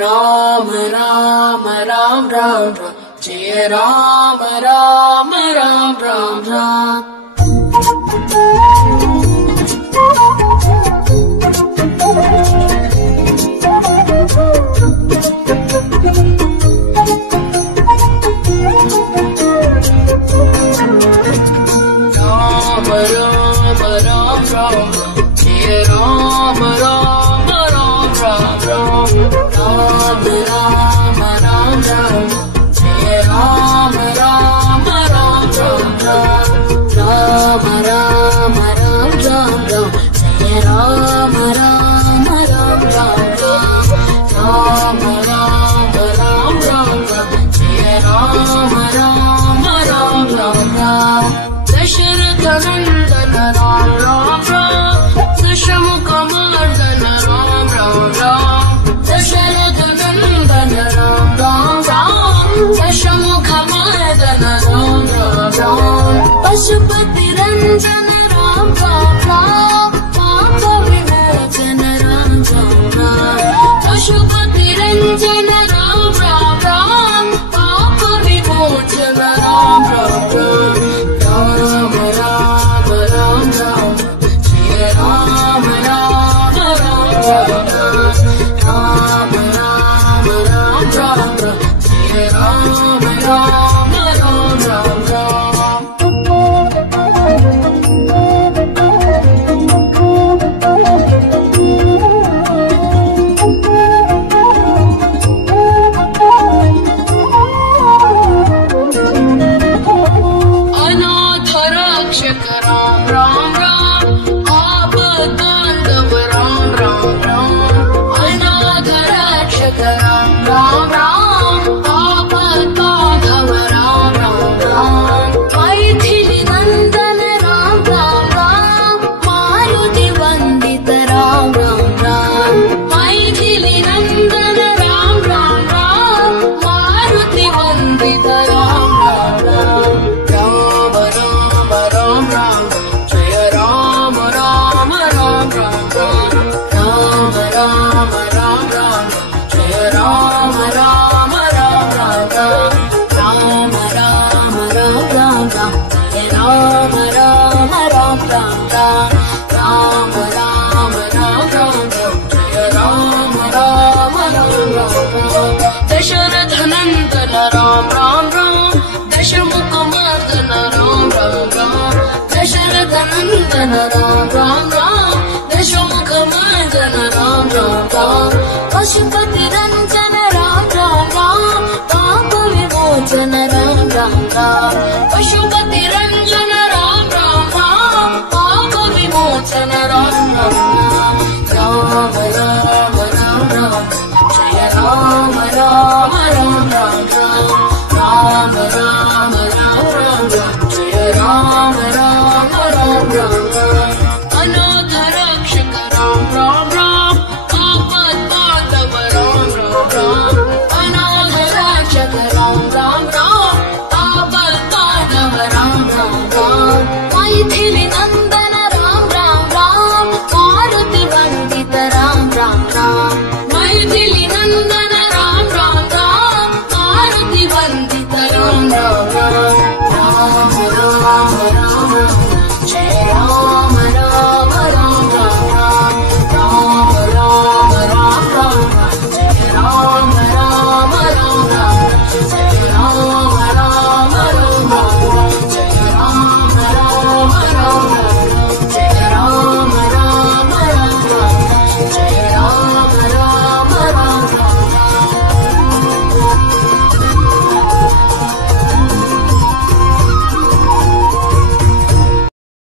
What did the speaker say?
राम राम राम राम राम जय राम राम राम राम राम पशुपति रंजन राम राम राम पाप विमोचन राम राम राम पशुपति रंजन राम राम राम पाप विमोचन राम राम राम राम राम राम जय राम राम राम राम राम राम राम राम जय राम राम राम राम दशरथ नंदन राम राम राम दशमुख मर्दन राम राम राम दशरथ नंदन राम राम राम दशमुख मर्दन राम राम राम पशुपति रंजन राम राम राम पाप विमोचन राम राम राम पशुपति रंजन राम राम राम पाप विमोचन राम राम राम राम राम राम जय राम राम राम राम राम राम राम राम जय राम राम राम राम अनाथ रक्षक राम राम राम आपद बांधव राम राम राम अनाथ रक्षक राम राम राम आपद बांधव राम राम राम मैथिली नंदन राम राम राम मारुति वंदित राम राम राम